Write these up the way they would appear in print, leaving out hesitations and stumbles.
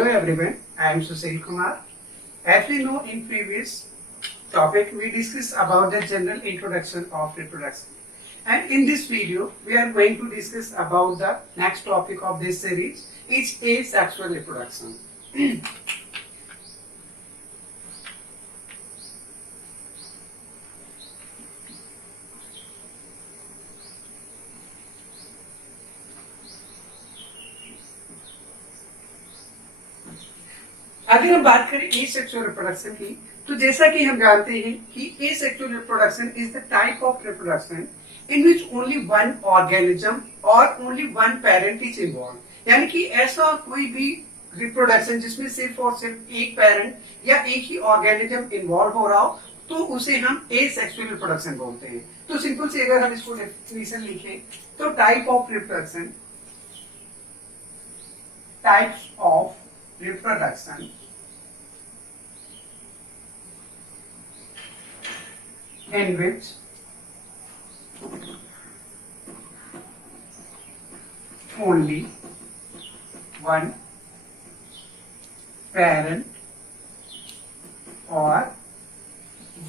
Hello everyone, I am Sushil Kumar. As we know in previous topic, we discussed about the general introduction of reproduction. And in this video, we are going to discuss about the next topic of this series, is asexual reproduction. अगर हम बात करें asexual reproduction की, तो जैसा कि हम जानते हैं कि asexual reproduction is the type of reproduction in which only one organism और only one parent is involve. यानी कि ऐसा कोई भी रिप्रोडक्शन जिसमें सिर्फ और सिर्फ एक पेरेंट या एक ही ऑर्गेनिज्म इन्वॉल्व हो रहा हो, तो उसे हम एसेक्सुअल रिप्रोडक्शन बोलते हैं। तो सिंपल से अगर हम इसको डेफिनेशन लिखें तो types of reproduction in which only one parent or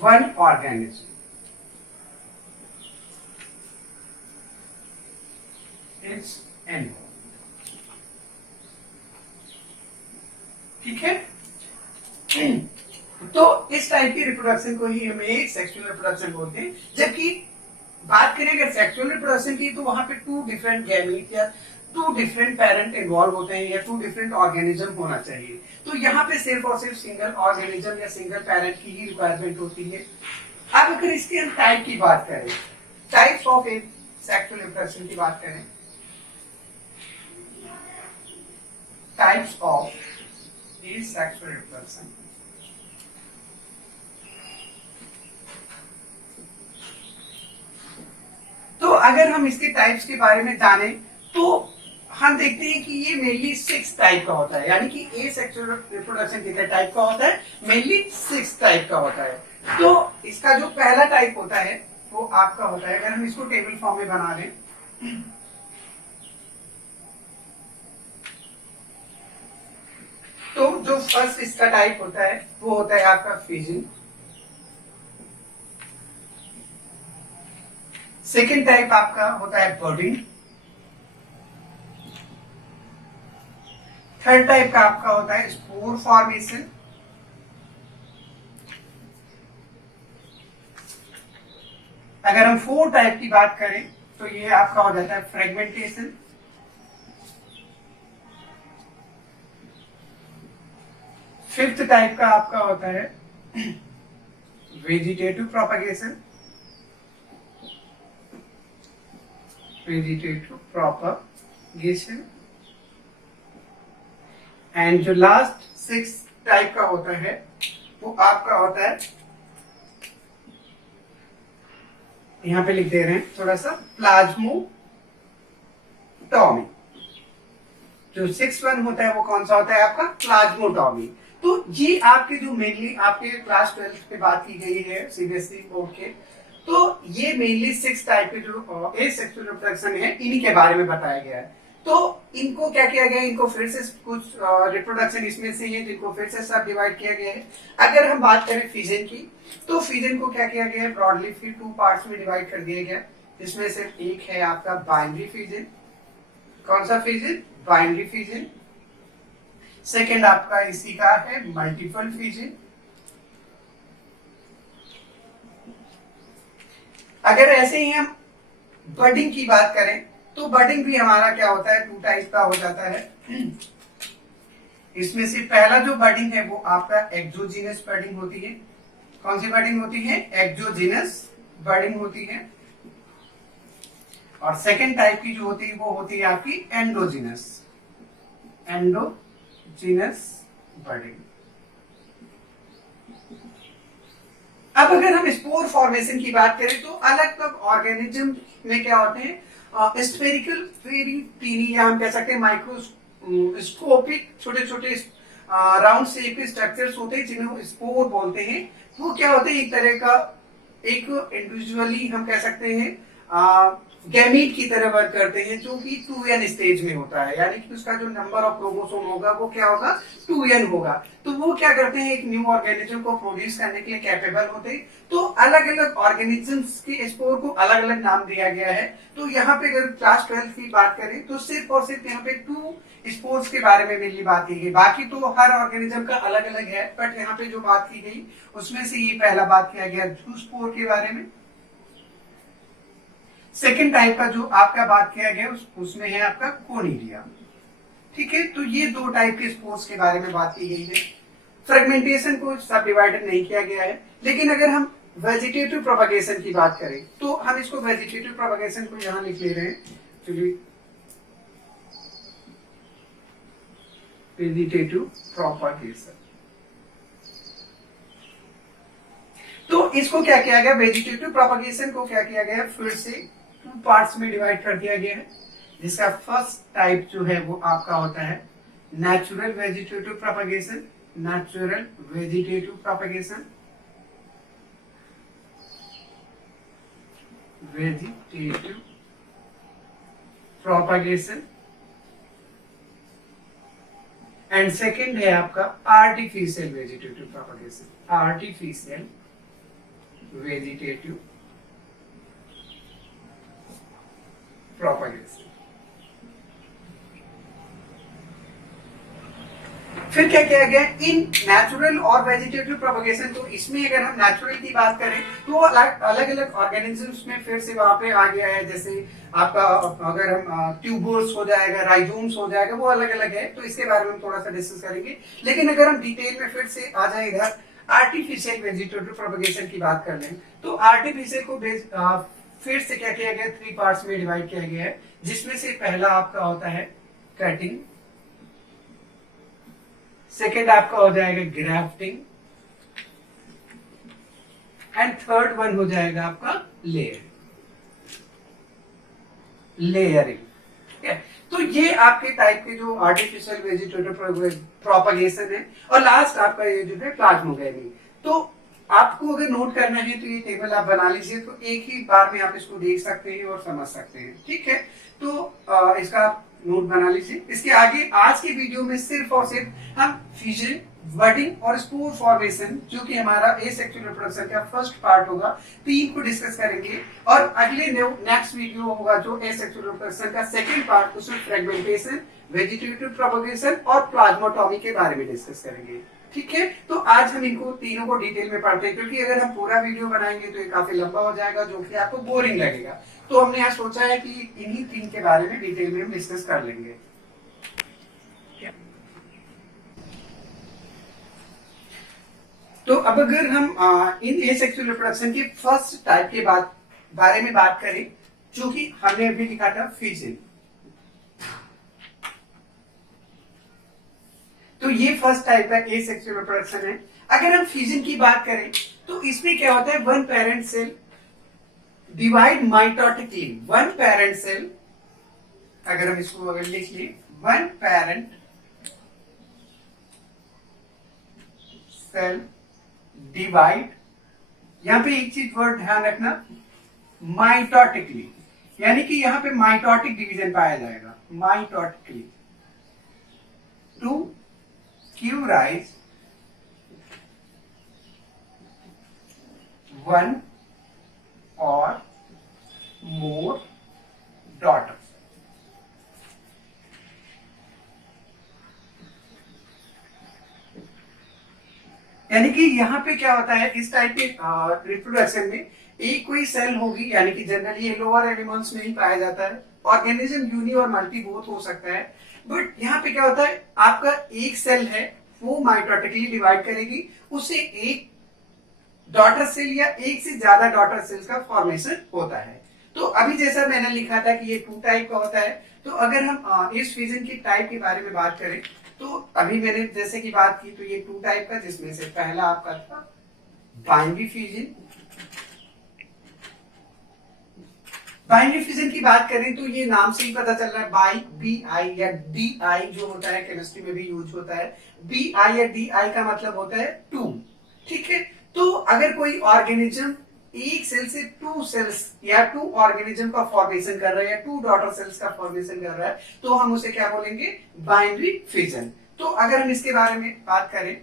one organism is involved. ठीक है। तो इस टाइप की रिप्रोडक्शन को ही हम एक सेक्सुअल रिप्रोडक्शन बोलते हैं। जबकि बात करें अगर सेक्सुअल रिप्रोडक्शन की, तो वहां पे टू डिफरेंट गैमीट या टू डिफरेंट पेरेंट इन्वॉल्व होते हैं या टू डिफरेंट ऑर्गेनिज्म होना चाहिए। तो यहाँ पे सिर्फ और सिर्फ सिंगल ऑर्गेनिज्म या सिंगल पेरेंट की ही रिक्वायरमेंट होती है। अब अगर इसके हम टाइप की बात करें, types of A sexual reproduction की बात करें, types of A sexual reproduction, तो अगर हम इसके टाइप्स के बारे में जाने तो हम देखते हैं कि ये मेनली 6 टाइप का होता है। यानी कि एसेक्सुअल रिप्रोडक्शन कितने टाइप का होता है? मेनली 6 टाइप का होता है। तो इसका जो पहला टाइप होता है वो आपका होता है, अगर हम इसको टेबल फॉर्म में बना लें, तो जो फर्स्ट इसका टाइप होता है वो होता है आपका फिजन। सेकेंड टाइप आपका होता है बडिंग। थर्ड टाइप का आपका होता है स्पोर फॉर्मेशन। अगर हम 4 टाइप की बात करें तो ये आपका हो जाता है फ्रेगमेंटेशन। फिफ्थ टाइप का आपका होता है vegetative propagation. Vegetative propagation. And जो लास्ट 6 टाइप का होता है वो आपका होता है, यहां पे लिख दे रहे हैं थोड़ा सा, प्लाज्मोटॉमी। जो 6th वन होता है वो कौन सा होता है आपका? प्लाज्मोटॉमी। तो ये आपके जो मेनली आपके क्लास 12 पे बात की गई है सीबीएसई बोर्ड के, तो ये मेनली 6 टाइप के जो एसेक्सुअल रिप्रोडक्शन है इन्हीं के बारे में बताया गया है। तो इनको क्या किया गया है, इनको फिर से कुछ रिप्रोडक्शन इसमें से है जिनको फिर से सब डिवाइड किया गया है। अगर हम बात करें फिजन की, तो फिजन को क्या किया गया है, ब्रॉडली फिर 2 पार्ट्स में डिवाइड कर दिया गया। इसमें से एक है आपका बाइनरी फिजन। कौन सा फिजन? Binary fission. सेकेंड आपका इसी का है मल्टीपल फिजन। अगर ऐसे ही हम बडिंग की बात करें तो बडिंग भी हमारा क्या होता है, 2 टाइप का हो जाता है। इसमें से पहला जो बडिंग है वो आपका एक्सोजीनस बडिंग होती है। कौन सी बडिंग होती है? एक्सोजीनस बडिंग होती है। और सेकेंड टाइप की जो होती है वो होती है आपकी एंडोजीनस। Endogenous budding. अब अगर हम स्पोर फॉर्मेशन की बात करें तो अलग अलग ऑर्गेनिज्म में क्या होते हैं, स्फेरिकल, वेरी टीनी, या हम कह सकते हैं माइक्रोस्कोपिक छोटे छोटे राउंड शेप के स्ट्रक्चर्स होते हैं जिन्हें स्पोर बोलते हैं। वो क्या होते हैं, एक तरह का एक इंडिविजुअली हम कह सकते हैं गैमीट की तरह वर्क करते हैं, जो कि 2n स्टेज में होता है, यानी कि उसका जो नंबर ऑफ क्रोमोसोम होगा वो क्या होगा, 2n होगा। तो वो क्या करते हैं, एक न्यू ऑर्गेनिज्म को प्रोड्यूस करने के लिए कैपेबल होते हैं। तो अलग अलग ऑर्गेनिजम्स के स्पोर को अलग अलग नाम दिया गया है। तो यहाँ पे अगर क्लास 12 की बात करें तो सिर्फ और सिर्फ यहाँ पे 2 स्पोर्स के बारे में मेनली बात की गई, बाकी तो हर ऑर्गेनिज्म का अलग अलग है, बट यहाँ पे जो बात की गई उसमें से ये पहला बात किया गया जूस्पोर के बारे में। सेकेंड टाइप का जो आपका बात किया गया उसमें है आपका कोनिडिया। ठीक है, तो ये 2 टाइप के स्पोर्स के बारे में बात की गई है। फ्रेगमेंटेशन को सब डिवाइडेड नहीं किया गया है, लेकिन अगर हम वेजिटेटिव प्रोपगेशन की बात करें तो हम इसको वेजिटेटिव प्रोपगेशन को यहां लिख ले रहे हैं, चलिए वेजिटेटिव प्रोपगेशन। तो इसको क्या किया गया, वेजिटेटिव प्रोपगेशन को क्या किया गया, फिर से 2 पार्ट्स में डिवाइड कर दिया गया है, जिसका फर्स्ट टाइप जो है वो आपका होता है natural vegetative propagation. Natural vegetative propagation, vegetative propagation. And second है आपका artificial vegetative propagation. Artificial vegetative propagation. फिर क्या किया गया इन नेचुरल और वेजिटेटिव प्रोपगेशन, तो इसमें अगर हम नेचुरल की बात करें तो अलग अलग ऑर्गेनिजम्स में फिर से वहां पे आ गया है, जैसे आपका अगर हम ट्यूबर्स हो जाएगा, राइजोम्स हो जाएगा, वो अलग अलग है, तो इसके बारे में हम थोड़ा सा डिस्कस करेंगे। लेकिन अगर हम डिटेल में फिर से आ जाए इधर आर्टिफिशियल वेजिटेटिव प्रोपगेशन की बात कर लें, तो आर्टिफिशियल को फिर से क्या किया गया, 3 पार्ट्स में डिवाइड किया गया है, जिसमें से पहला आपका होता है कटिंग, सेकेंड आपका हो जाएगा ग्राफ्टिंग, एंड थर्ड वन हो जाएगा आपका लेयरिंग। ठीक है, तो ये आपके टाइप के जो आर्टिफिशियल वेजिटेटिव प्रोपगेशन है। और लास्ट आपका ये जो है प्लाज्मोगैमी। तो आपको अगर नोट करना है तो ये टेबल आप बना लीजिए, तो एक ही बार में आप इसको देख सकते हैं और समझ सकते हैं। ठीक है, तो इसका आप नोट बना लीजिए। इसके आगे आज के वीडियो में सिर्फ और सिर्फ हम फिजन, बडिंग और स्पोर फॉर्मेशन, जो कि हमारा एसेक्सुअल रिप्रोडक्शन का फर्स्ट पार्ट होगा, 3 को डिस्कस करेंगे। और अगले नेक्स्ट वीडियो होगा जो एसेक्सुअल रिप्रोडक्शन का सेकंड पार्ट, उसमें फ्रेगमेंटेशन, वेजिटेटिव प्रोपगेशन और प्लाज्मोटॉमी के बारे में डिस्कस करेंगे। ठीक है, तो आज हम इनको तीनों को डिटेल में पढ़ते हैं, क्योंकि अगर हम पूरा वीडियो बनाएंगे तो ये काफी लंबा हो जाएगा, जो कि आपको बोरिंग लगेगा। तो हमने यहाँ सोचा है कि इन्हीं 3 के बारे में डिटेल में हम डिस्कस कर लेंगे। तो अब अगर हम इन एसेक्सुअल रिप्रोडक्शन के फर्स्ट टाइप के बारे में बात करें, जो कि हमने अभी लिखा था फिजन, तो ये फर्स्ट टाइप का एसेक्सुअल रिप्रोडक्शन है। अगर हम फिजन की बात करें तो इसमें क्या होता है, one parent cell divide mitotically. One parent cell, अगर हम इसको अगर लिख लें, वन पेरेंट सेल डिवाइड, यहां पे एक चीज वर्ड ध्यान रखना, माइटोटिकली, यानी कि यहां पे माइटोटिक डिवीजन पाया जाएगा, mitotically, to give rise one और मोर डॉटर्स। यानी कि यहाँ पे क्या होता है, इस टाइप के रिप्रोडक्शन में एक कोई सेल होगी, यानी कि जनरली ये लोअर एनिमल्स में ही पाया जाता है। ऑर्गेनिज्म यूनि और मल्टी बोथ हो सकता है, बट यहाँ पे क्या होता है, आपका एक सेल है वो माइटोटिकली डिवाइड करेगी, उससे एक डॉटर सेल या एक से ज्यादा डॉटर सेल्स का फॉर्मेशन होता है। तो अभी जैसा मैंने लिखा था कि ये 2 टाइप का होता है। तो अगर हम इस फिजन की टाइप के बारे में बात करें तो अभी मैंने जैसे कि बात की, तो ये 2 टाइप का, जिसमें से पहला आपका था बाइनरी फिजन। बाइनरी फिजन की बात करें तो ये नाम से ही पता चल रहा है, बाई, बी आई या डी आई जो होता है, केमिस्ट्री में भी यूज होता है। बी आई या डी आई का मतलब होता है 2। ठीक है, तो अगर कोई ऑर्गेनिज्म एक सेल से टू सेल्स या टू ऑर्गेनिज्म का फॉर्मेशन कर रहा है या टू डॉटर सेल्स का फॉर्मेशन कर रहा है, तो हम उसे क्या बोलेंगे, बाइनरी फिजन। तो अगर हम इसके बारे में बात करें,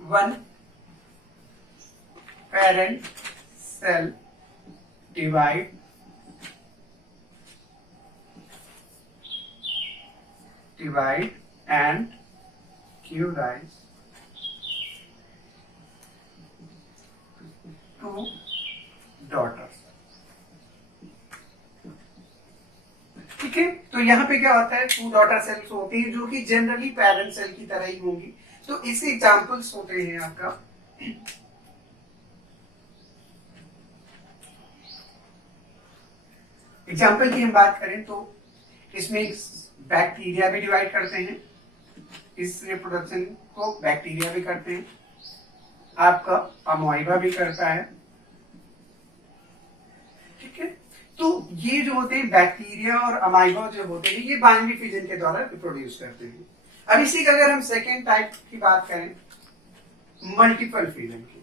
one parent cell divide and give rise to daughters। ठीक है, तो यहाँ पे क्या होता है, टू डॉटर सेल्स होती हैं जो कि जनरली पेरेंट सेल की तरह ही होंगी। तो इसके एग्जांपल्स होते हैं आपका, एग्जाम्पल की हम बात करें तो इसमें बैक्टीरिया भी डिवाइड करते हैं, इस रिप्रोडक्शन को बैक्टीरिया भी करते हैं, आपका अमोइबा भी करता है। ठीक है, तो ये जो होते हैं बैक्टीरिया और अमाइबा जो होते हैं, ये बाइनरी फिजन के द्वारा रिप्रोड्यूस करते हैं। अब इसी का अगर हम सेकेंड टाइप की बात करें, मल्टीपल फिजन की,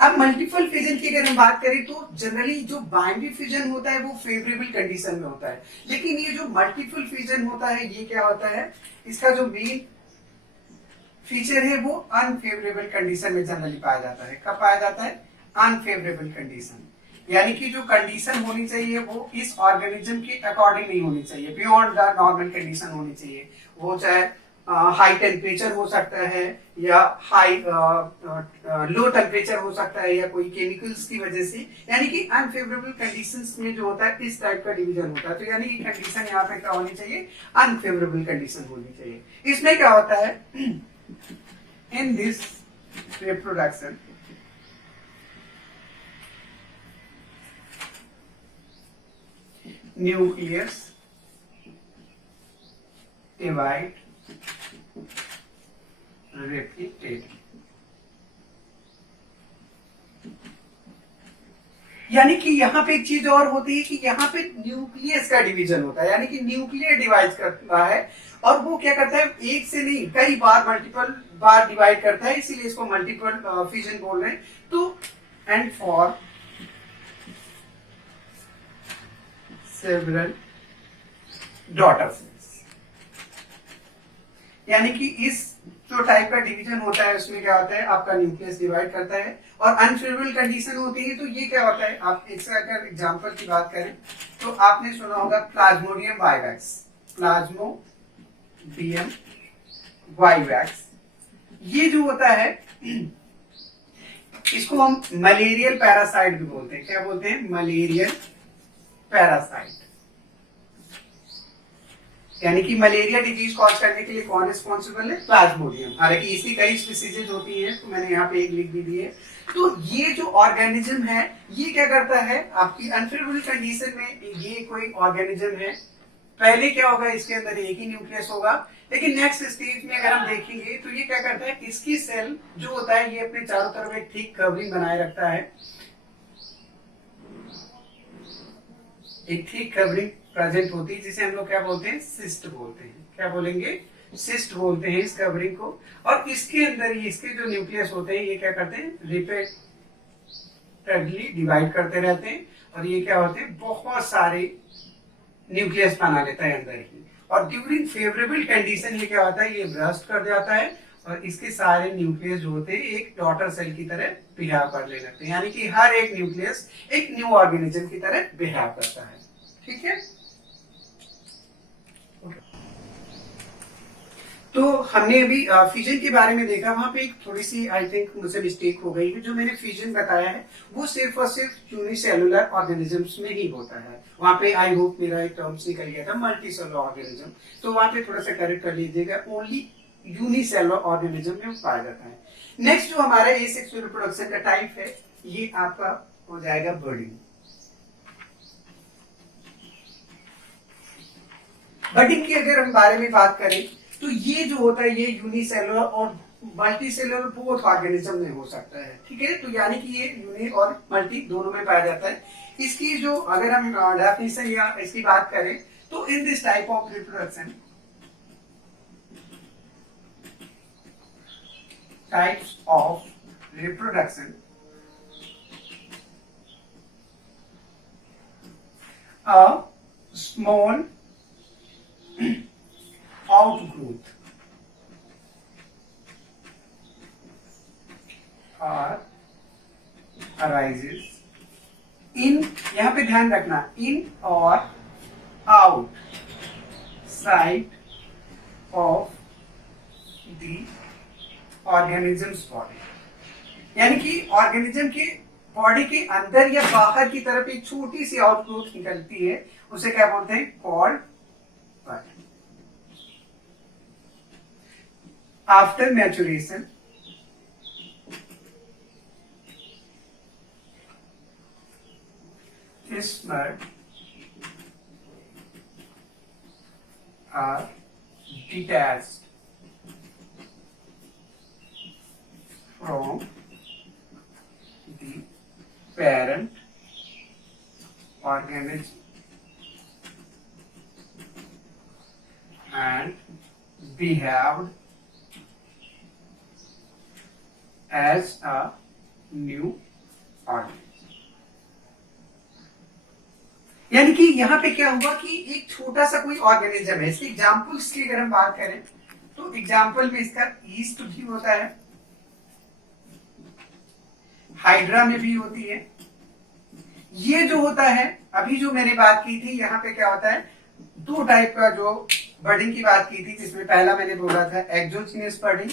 अब मल्टीपल फिजन की अगर हम बात करें तो जनरली जो बाइनरी फिजन होता है वो फेवरेबल कंडीशन में होता है, लेकिन ये जो मल्टीपल फिजन होता है ये क्या होता है, इसका जो मेन फीचर है वो अनफेवरेबल कंडीशन में जनरली पाया जाता है। कब पाया जाता है, अनफेवरेबल कंडीशन, यानी कि जो कंडीशन होनी चाहिए वो इस ऑर्गेनिज्म के अकॉर्डिंग नहीं होनी चाहिए, बियॉन्ड द नॉर्मल कंडीशन होनी चाहिए। वो चाहे हाई टेम्परेचर हो सकता है या हाई लो टेम्परेचर हो सकता है या कोई केमिकल्स की वजह से, यानी कि अनफेवरेबल कंडीशंस में जो होता है इस टाइप का डिवीजन होता है। तो यानी कि कंडीशन यहाँ पे क्या होनी चाहिए, अनफेवरेबल कंडीशन होनी चाहिए। इसमें क्या होता है, in this reproduction nucleus divide replicate, यानी कि यहाँ पे एक चीज और होती है कि यहाँ पे न्यूक्लियस का डिवीजन होता है, यानी कि न्यूक्लियर डिवाइड करता है और वो क्या करता है, एक से नहीं कई बार मल्टीपल बार डिवाइड करता है, इसीलिए इसको मल्टीपल फिजन बोल रहे हैं। तो and for several daughter cells, यानी कि इस जो टाइप का डिवीजन होता है उसमें क्या होता है, आपका न्यूक्लियस डिवाइड करता है और अनफेवरेबल कंडीशन होती है। तो ये क्या होता है, आप इसका अगर एग्जांपल की बात करें तो आपने सुना होगा प्लाज्मोडियम वाइवैक्स, प्लाज्मोडियम वाइवैक्स, ये जो होता है इसको हम मलेरियल पैरासाइट भी बोलते हैं। क्या बोलते हैं, मलेरियल पैरासाइट, यानी कि मलेरिया डिजीज कॉज करने के लिए कौन रिस्पॉन्सिबल है, प्लाज्मोडियम। हालांकि इसकी कई स्पीसीज होती है, तो मैंने यहाँ पे एक लिख भी दी है। तो ये जो ऑर्गेनिज्म है ये क्या करता है, आपकी अनफेवरेबल कंडीशन में ये कोई ऑर्गेनिज्म है, पहले क्या होगा, इसके अंदर एक ही न्यूक्लियस होगा, लेकिन नेक्स्ट स्टेज में अगर हम देखेंगे तो ये क्या करता है, इसकी सेल जो होता है ये अपने चारों तरफ एक थिक कवरिंग बनाए रखता है, एक थिक कवरिंग प्रेजेंट होती है जिसे हम लोग क्या बोलते हैं, सिस्ट बोलते हैं। क्या बोलेंगे, सिस्ट बोलते हैं इस कवरिंग को। और इसके अंदर ये इसके जो न्यूक्लियस होते हैं ये क्या करते हैं, रिपीटेडली डिवाइड करते रहते हैं और ये क्या होते हैं, बहुत सारे न्यूक्लियस बना लेता है अंदर ही। और ड्यूरिंग फेवरेबल कंडीशन ये क्या होता है, ये ब्रस्ट कर जाता है और इसके सारे न्यूक्लियस जो होते हैं एक डॉटर सेल की तरह बिहेव करने लगते हैं, यानी कि हर एक न्यूक्लियस एक न्यू ऑर्गेनिज्म की तरह बिहेव करता है। ठीक है, तो हमने अभी फ्यूजन के बारे में देखा, वहां पे एक थोड़ी सी आई थिंक मुझसे मिस्टेक हो गई है। जो मैंने फ्यूजन बताया है वो सिर्फ और सिर्फ यूनिसेलुलर ऑर्गेनिजम्स में ही होता है। वहां पे आई होप मेरा एक टर्म्स निकल गया था, मल्टीसेलुलर ऑर्गेनिज्म, तो वहां पे थोड़ा सा करेक्ट कर लीजिएगा, ओनली यूनिसेलुलर ऑर्गेनिज्म में पाया जाता है। नेक्स्ट जो हमारा एसेक्सुअल रिप्रोडक्शन का टाइप है ये आपका हो जाएगा बर्डिंग। बर्डिंग की अगर हम बारे में बात करें तो ये जो होता है ये यूनिसेलुलर और मल्टीसेलुलर बोथ ऑर्गेनिज्म में हो सकता है। ठीक है, तो यानी कि ये यूनि और मल्टी दोनों में पाया जाता है। इसकी जो अगर हम डेफिनेशन या इसकी बात करें तो in this type of reproduction types of reproduction, a small outgrowth or arises in, यहां पे ध्यान रखना, in or outside of the organism's body, यानी कि ऑर्गेनिज्म के बॉडी के अंदर या बाहर की तरफ एक छोटी सी आउटग्रोथ निकलती है, उसे क्या बोलते हैं? Called bud. After maturation this bud are detached from the parent organism and behaved as a new organism. यानी कि यहाँ पे क्या हुआ कि एक छोटा सा कोई ऑर्गेनिज्म है. इसकी एग्जाम्पल्स की अगर हम बात करें तो एग्जाम्पल में इसका ईस्ट भी होता है, हाइड्रा में भी होती है. ये जो होता है, अभी जो मैंने बात की थी, यहाँ पे क्या होता है, दो टाइप का जो बर्डिंग की बात की थी, जिसमें पहला मैंने बोला था एक्सोजीनियस बर्डिंग,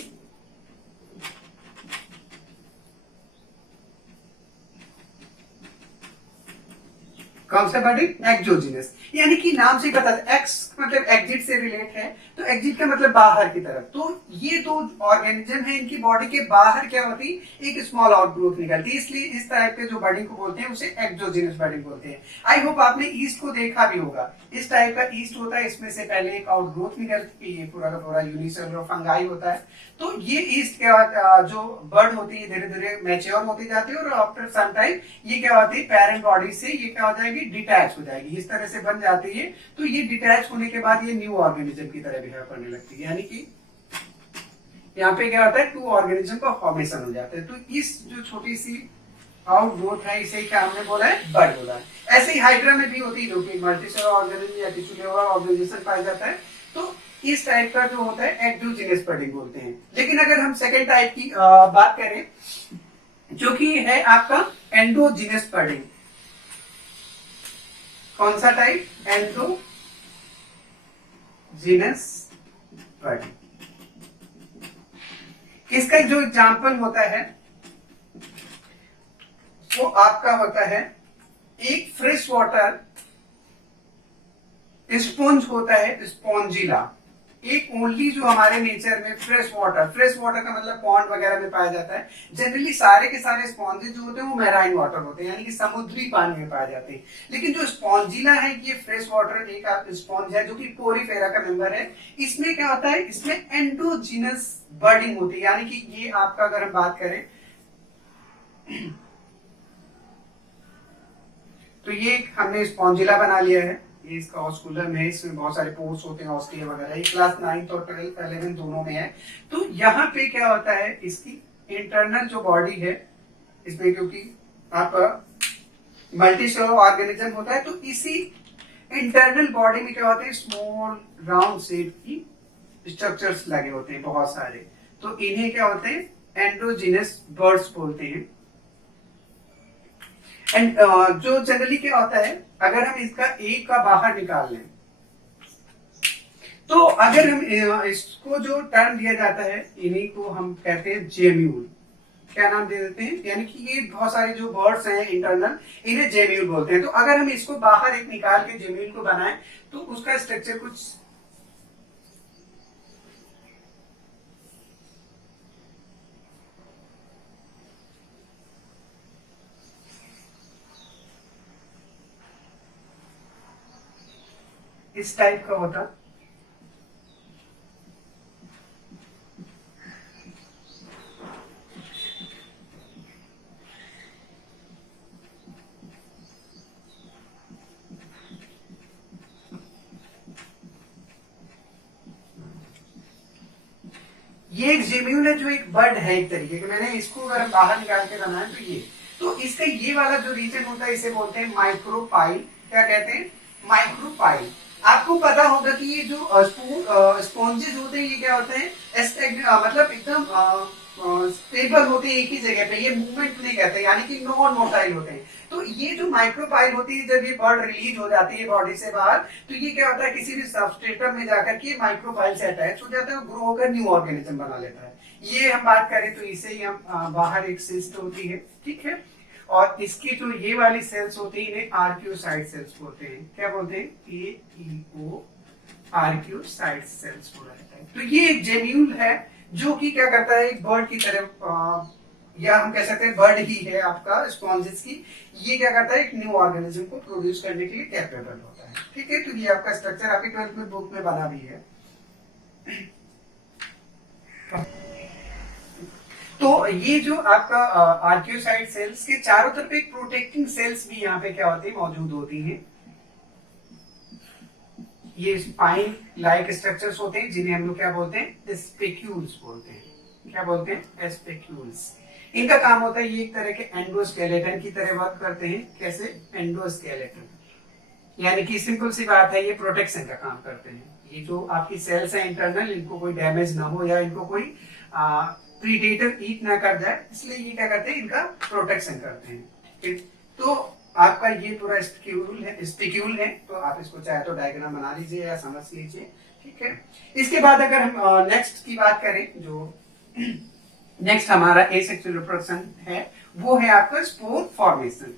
कौन सा बर्डिंग? एक्सोजीनियस. यानी कि नाम से पता है, एक्स मतलब एग्जिट से रिलेट है, तो एग्जिट का मतलब बाहर की तरफ. तो ये दो ऑर्गेनिज्म है, इनकी बॉडी के बाहर क्या होती, एक स्मॉल आउटग्रोथ निकलती है, इसलिए इस टाइप के जो बर्डिंग को बोलते हैं उसे एक्सोजीनियस बर्डिंग बोलते हैं. आई होप आपने ईस्ट को देखा भी होगा. इस टाइप का ईस्ट होता है, इसमें से पहले एक आउटग्रोथ निकलती है, पूरा का पूरा यूनिसेलुलर फंगाई होता है. तो ये ईस्ट क्या जो बर्ड होती है धीरे धीरे मैच्योर होती जाती है, और आफ्टर सम टाइम ये क्या होती है, पेरेंट बॉडी से ये क्या हो जाएगी, डिटैच हो जाएगी, इस तरह से बन जाती है. तो ये डिटैच होने के बाद ये न्यू ऑर्गेनिज्म की तरह बिहेव करने लगती है, यानी कि यहाँ पे क्या होता है, टू ऑर्गेनिज्म का फॉर्मेशन हो जाता है. तो इस जो छोटी सी आउटग्रोथ है, इसे क्या हमने बोला है, बर्ड बोला है. ऐसे ही हाइड्रा में भी होती है, जो कि मल्टीसेलुलर ऑर्गेनिज्म या टिश्यूलेयर ऑर्गेनाइजेशन पाया जाता है. तो इस टाइप का जो होता है एक्सोजीनियस बर्डिंग बोलते हैं. लेकिन अगर हम सेकेंड टाइप की बात करें, जो कि है आपका एंडोजीनियस बर्डिंग. कौन सा टाइप? एंडोजीनियस बर्डिंग. इसका जो एग्जाम्पल होता है वो आपका होता है एक फ्रेश वाटर स्पॉन्ज होता है, स्पॉन्जिला. एक ओनली जो हमारे नेचर में फ्रेश वाटर का मतलब पॉन्ड वगैरह में पाया जाता है. जनरली सारे के सारे स्पॉन्जेस जो होते हैं वो मैराइन वाटर होते हैं, यानी कि समुद्री पानी में पाए जाते हैं. लेकिन जो स्पॉन्जिला है, ये फ्रेश वाटर एक स्पॉन्ज है जो कि पोरीफेरा का मेंबर है. इसमें क्या होता है, इसमें एंडोजीनस बर्डिंग होती है. यानी कि ये आपका अगर हम बात करें तो ये हमने स्पॉन्जिला बना लिया है. ये इसका ऑस्कुलम है, इसमें बहुत सारे पोर्स होते हैं, ऑस्टिया वगैरह. ये क्लास 9th और 12th 11th दोनों में है. तो यहाँ पे क्या होता है, इसकी इंटरनल जो बॉडी है, इसमें क्योंकि आपका मल्टीसेलुलर ऑर्गेनिज्म होता है, तो इसी इंटरनल बॉडी में क्या होते हैं, स्मॉल राउंड शेप की स्ट्रक्चर्स लगे होते हैं बहुत सारे. तो इन्हें क्या होते हैं, एंडोजीनस बर्ड्स बोलते हैं. एंड जो जनरली क्या होता है, अगर हम इसका एक का बाहर निकाल लें, तो अगर हम इसको जो टर्म दिया जाता है, इन्हीं को हम कहते हैं जेम्यूल. क्या नाम दे देते हैं, यानी कि ये बहुत सारे जो बर्ड्स हैं इंटरनल, इन्हें जेम्यूल बोलते हैं. तो अगर हम इसको बाहर एक निकाल के जेम्यूल को बनाएं तो उसका स्ट्रक्चर कुछ इस टाइप का होता. ये एक जेम्यूल है जो एक बर्ड है एक तरीके का, मैंने इसको अगर बाहर निकाल के बनाया तो ये, तो इसका ये वाला जो रीजन होता है इसे बोलते हैं माइक्रोपाइल। क्या कहते हैं? माइक्रोपाइल। आपको पता होगा कि ये जो स्पॉन्जेस होते हैं ये क्या होते हैं, मतलब एकदम स्टेबल होते हैं एक ही जगह पे, ये मूवमेंट नहीं करते, यानी कि नॉन मोटाइल होते हैं। तो ये जो माइक्रोपाइल होती है, जब ये बर्ड रिलीज हो जाती है बॉडी से बाहर, तो ये क्या होता है, किसी भी सबस्ट्रेटम में जाकर के माइक्रोपाइल से अटैच हो जाता है और ग्रो होकर न्यू ऑर्गेनिज्म बना लेता है। ये हम बात करें तो इसे ही हम बाहर एक सिस्ट होती है, ठीक है, और इसकी जो ये वाली सेल्स होती है इन्हें आर्क्योसाइट सेल्स बोलते हैं। क्या बोलते हैं? AEO, आर्क्योसाइट सेल्स बोला जाता है। तो ये एक जेम्यूल है जो कि क्या करता है, एक बर्ड की तरह, या हम कह सकते हैं बर्ड ही है आपका स्पॉन्जेस की। ये क्या करता है, एक न्यू ऑर्गेनिज्म को प्रोड्यूस करने के लिए कैपेबल होता है, ठीक है। तो ये आपका स्ट्रक्चर आपकी 12th में बुक में बना भी है। तो ये जो आपका आर्क्योसाइट सेल्स के चारों तरफ एक प्रोटेक्टिंग सेल्स भी यहाँ पे क्या होती है, मौजूद होती हैं। ये स्पाइन लाइक स्ट्रक्चर्स होते हैं जिन्हें हम लोग क्या बोलते हैं, स्पेक्यूल्स बोलते हैं। क्या बोलते हैं? स्पेक्यूल्स। इनका काम होता है, ये एक तरह के एंडोस्केलेटन की तरह वर्क करते हैं। कैसे? एंडोस्केलेटन, यानी कि सिंपल सी बात है, ये प्रोटेक्शन का काम करते हैं। ये जो आपकी सेल्स है इंटरनल, इनको कोई डैमेज ना हो या इनको कोई प्रीडेटर ईट ना कर जाए, इसलिए ये क्या करते हैं, इनका प्रोटेक्शन करते हैं, ठीक है। तो आपका ये पूरा स्पिक्यूल है, तो आप इसको चाहे तो डायग्राम बना लीजिए या समझ लीजिए, ठीक है। इसके बाद अगर हम नेक्स्ट की बात करें, जो नेक्स्ट हमारा एसेक्सुअल रिप्रोडक्शन है, वो है आपका स्पोर फॉर्मेशन।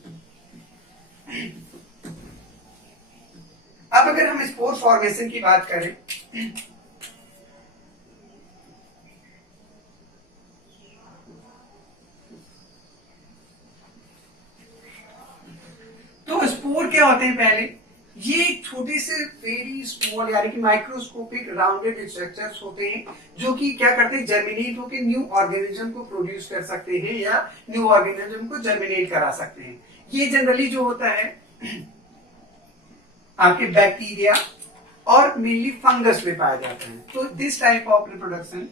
अब अगर हम स्पोर फॉर्मेशन की बात करें, तो स्पोर क्या होते हैं, पहले ये एक छोटे से वेरी स्मॉल यानी कि माइक्रोस्कोपिक राउंडेड स्ट्रक्चर्स होते हैं जो कि क्या करते हैं, जर्मिनेट होकर न्यू ऑर्गेनिज्म को प्रोड्यूस कर सकते हैं या न्यू ऑर्गेनिज्म को जर्मिनेट करा सकते हैं। ये जनरली जो होता है आपके बैक्टीरिया और मेनली फंगस में पाया जाता है। तो this type of reproduction,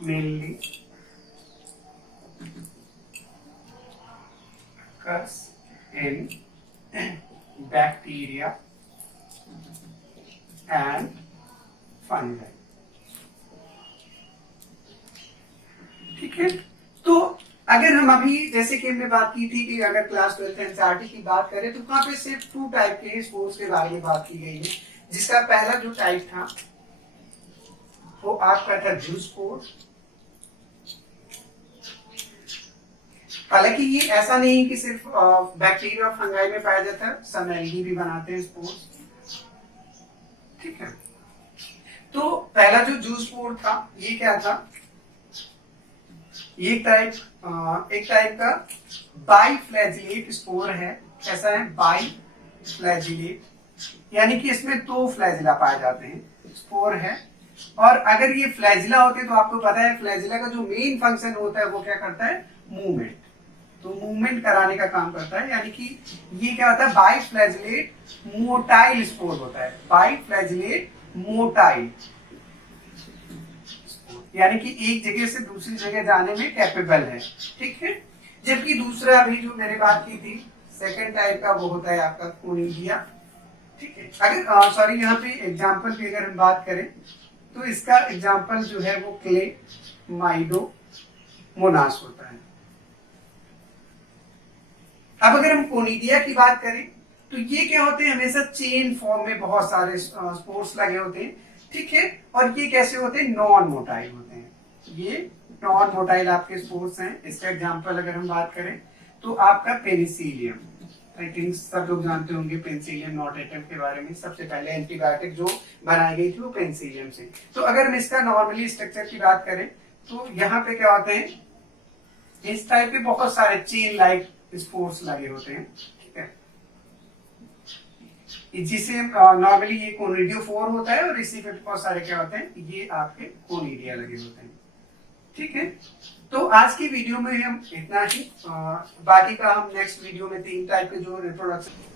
mainly occurs in bacteria and fungi, ठीक है। तो अगर हम अभी जैसे कि हमने बात की थी कि अगर क्लास 12th एनसीईआरटी की बात करें तो वहां पे सिर्फ 2 टाइप के स्पोर्स के बारे में बात की गई है, जिसका पहला जो टाइप था वो आपका था जू स्पोर। हालांकि ये ऐसा नहीं कि सिर्फ बैक्टीरिया और फंगाई में पाया जाता है, सब एल्गी भी बनाते हैं स्पोर्स, ठीक है। तो पहला जो जू स्पोर था ये क्या था, ये एक टाइप का बाइफ्लैजिलेट स्पोर है। कैसा है? बाइफ्लैजिलेट, यानी कि इसमें 2 फ्लैजिला पाए जाते हैं, स्पोर है। और अगर ये फ्लैजिला होते तो आपको पता है फ्लैजिला का जो मेन फंक्शन होता है वो क्या करता है, मूवमेंट। तो मूवमेंट कराने का काम करता है, यानी कि ये क्या होता है, बाइफ्लैजिलेट मोटाइल स्पोर होता है। बाइफ्लैजिलेट मोटाइल, यानी कि एक जगह से दूसरी जगह जाने में कैपेबल है, ठीक है। जबकि दूसरा अभी जो मैंने बात की थी सेकंड टाइप का, वो होता है आपका कोनिडिया, ठीक है। अगर सॉरी यहाँ पे एग्जांपल की अगर हम बात करें तो इसका एग्जांपल जो है वो क्ले माइडो मोनास होता है। अब अगर हम कोनिडिया की बात करें तो ये क्या होते हैं, हमेशा चेन फॉर्म में बहुत सारे स्पोर्स लगे होते हैं, ठीक है। और ये कैसे होते हैं, नॉन मोटाइल होते हैं। ये नॉन मोटाइल आपके स्पोर्स हैं। इसका एग्जांपल अगर हम बात करें तो आपका पेनिसिलियम, आई थिंक सब लोग जानते होंगे पेनिसिलियम नोटाटम के बारे में। सबसे पहले एंटीबायोटिक जो बनाई गई थी वो पेनिसिलियम से। तो अगर हम इसका नॉर्मली स्ट्रक्चर की बात करें तो यहाँ पे क्या होते हैं, इस टाइप के बहुत सारे चेन लाइक स्पोर्स लगे होते हैं, ठीक है। जिसे नॉर्मली ये कोनिडियोफोर होता है और इसी पे बहुत सारे क्या होते हैं, ये आपके कोनिडिया लगे होते हैं, ठीक है। तो आज की वीडियो में हम इतना ही, बाकी का हम नेक्स्ट वीडियो में 3 टाइप के जो रिप्रोडक्शन